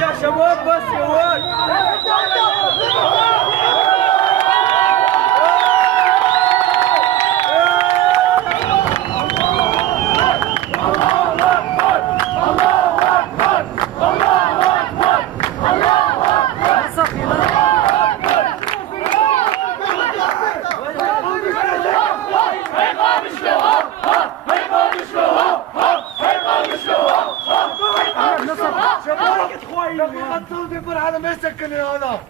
يا شباب بس يا ولد. يقول هذا ما يسكن هذا.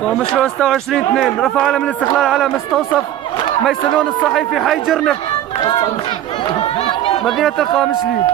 قامشلو 26/2 رفع علم الاستقلال على مستوصف ميسلون الصحي في حي جرنب مدينة القامشلي.